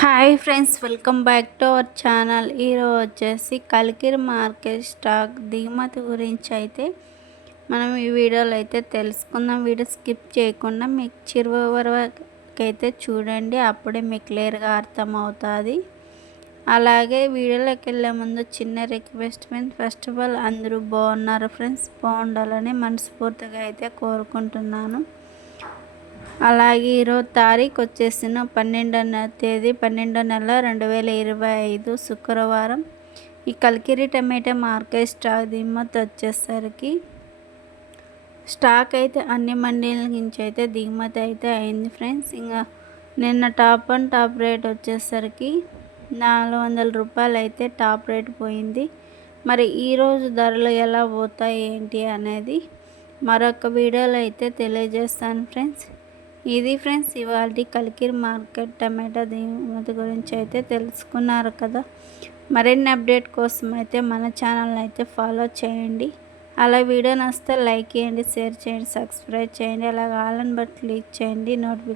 Hi friends welcome back to our channel. ఈరోజు వచ్చేసి Kalikiri market stock దిగుమతి గురించి అయితే మనం ఈ వీడియోలో అయితే తెలుసుకుందాం. వీడియో స్కిప్ చేయకుండా మీకు చిరువరకైతే అయితే చూడండి అప్పుడే మీకు క్లియర్గా అర్థమవుతుంది. అలాగే వీడియోలోకి వెళ్ళే ముందు చిన్న రిక్వెస్ట్మెంట్ ఫస్ట్ ఆఫ్ ఆల్ అందరూ బాగున్నారు ఫ్రెండ్స్ బాగుండాలని మనస్ఫూర్తిగా అయితే కోరుకుంటున్నాను. అలాగే ఈరోజు తారీఖు వచ్చేసిన పన్నెండవ తేదీ పన్నెండో నెల రెండు వేల ఇరవై ఐదు శుక్రవారం. ఈ కల్కిరి టమాటా మార్కెట్ స్టాక్ దిగుమతి వచ్చేసరికి స్టాక్ అయితే అన్ని మండీల నుంచి అయితే దిగుమతి అయితే అయింది ఫ్రెండ్స్. ఇంకా నిన్న టాప్ అండ్ టాప్ రేట్ వచ్చేసరికి నాలుగు వందల రూపాయలు అయితే టాప్ రేట్ పోయింది. మరి ఈరోజు ధరలు ఎలా పోతాయి ఏంటి అనేది మరొక వీడియోలో అయితే తెలియజేస్తాను ఫ్రెండ్స్. ఇది ఫ్రెండ్స్ ఇవాళ కలికిరి మార్కెట్ టమాటా దిగుమతి గురించి అయితే తెలుసుకున్నారు కదా. మరిన్ని అప్డేట్ కోసం అయితే మన ఛానల్ని అయితే ఫాలో చేయండి. అలా వీడియో నచ్చితే లైక్ చేయండి షేర్ చేయండి సబ్స్క్రైబ్ చేయండి. అలా కావాలని బట్టి క్లిక్ చేయండి నోటిఫికేషన్